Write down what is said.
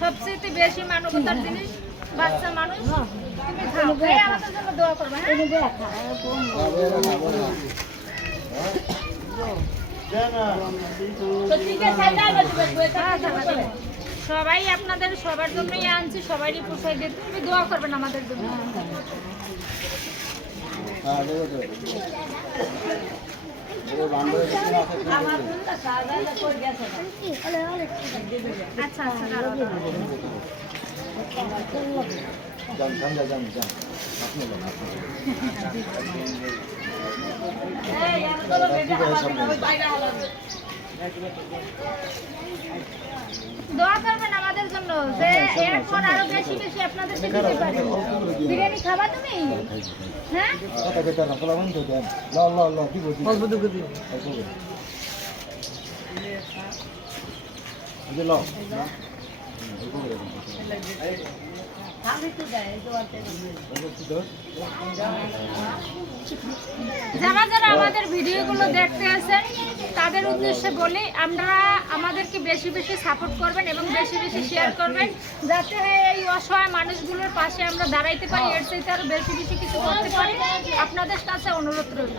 সবচেয়ে বেশি মানবতার জিনিস বাচ্চা মানুষ। তুমি খাও, খেয়ে আমাদের জন্য দোয়া করবে। সবাই আপনাদের সবার জন্যই আনছি, সবারই পোষাই দিয়ে তুমি দোয়া করবেন আমাদের জন্য। আচ্ছা দোয়া করবেন আমাদের জন্য যে এরপর আরো বেশি বেশি আপনাদেরকে দিতে পারি। বিরিয়ানি খাবা তুমি? হ্যাঁ যারা যারা আমাদের ভিডিওগুলো দেখতে আছেন তাদের উদ্দেশ্যে বলি, আমরা আমাদেরকে বেশি বেশি সাপোর্ট করবেন এবং বেশি বেশি শেয়ার করবেন, যাতে এই অসহায় মানুষগুলোর পাশে আমরা দাঁড়াইতে পারি, এর চাইতে আরো বেশি বেশি কিছু করতে পারি। আপনাদের কাছে অনুরোধ রইল।